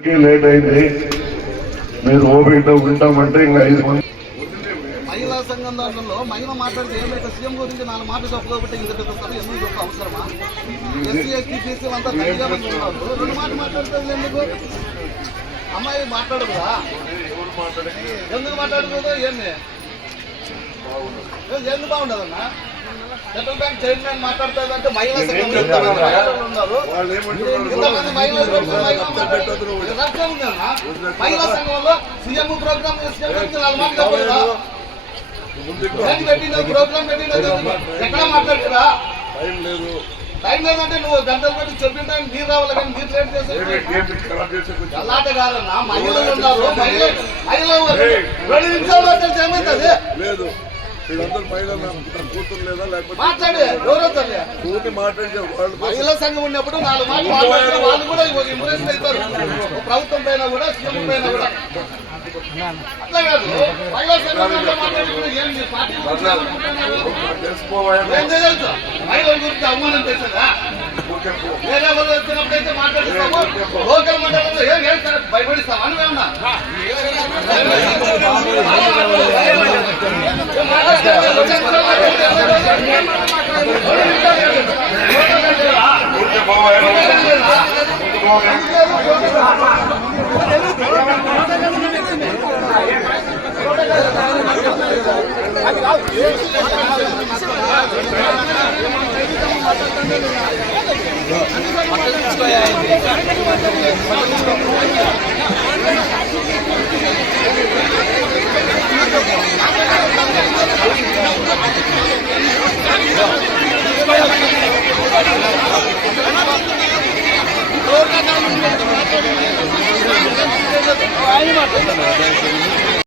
Late అయింది. మీరు ఓపిక ఉంటామంటే ఇంకా 5 మంది మహిళా సంఘం దాంట్లో మహిళ మాట్లాడితే ఏమైతే సీఎం గురించి 4 మాటలు చెప్పకపోతే ఇంత పెద్ద సభ ఎందుకు చెప్ప అవసరమా? ఎస్సీ ఎస్టీ బీసీ అంతా తల్లిగా మంది ఉన్నారు, 2 మాటలు మాట్లాడుతుంది ఎందుకు? అమ్మాయి మాట్లాడదురా, ఎందుకు మాట్లాడకూడదు? ఏంది ఎందుకు బాగుండదన్నా? సెంట్రల్ బ్యాంక్ చైర్మన్ మాట్లాడుతుందంటే మహిళా సంఘం ఉన్నారు, ఇంతమంది మహిళలు రాష్ట్రం ఉందన్నా. మహిళా సంఘంలో సీఎం ప్రోగ్రామ్ 4 మాటలు చెప్పలేదా? పెట్టిన ప్రోగ్రామ్ పెట్టినది ఎక్కడ మాట్లాడుతురా? టైం లేదంటే నువ్వు గంటలు పెట్టి చెప్పిన టైం మీరు రావాలి, కానీ మీరు లేట్ చేసే అలాంటి కాదన్నా. మహిళలు ఉన్నారు, మహిళలు 2 నిమిషాలు వచ్చేసి ఏమవుతుంది? లేదు మహిళా సంఘం ఉన్నప్పుడు 4 మాటలు మాట్లాడితే వాళ్ళు కూడా ఇంప్రెషన్ అవుతారు, ప్రభుత్వం పైన కూడా సీఎం పైన కూడా. అట్లా కాదు, మహిళా సంఘం మాట్లాడుకుంటే ఏంటి పార్టీ తెలుసు? మహిళల గురించి అవమానం చేశారా? వేరే వాళ్ళు వచ్చినప్పుడైతే మాట్లాడిస్తాము, లోకల్ మండలంలో ఏం భయపడిస్తాం అని ఏమన్నా ఆయన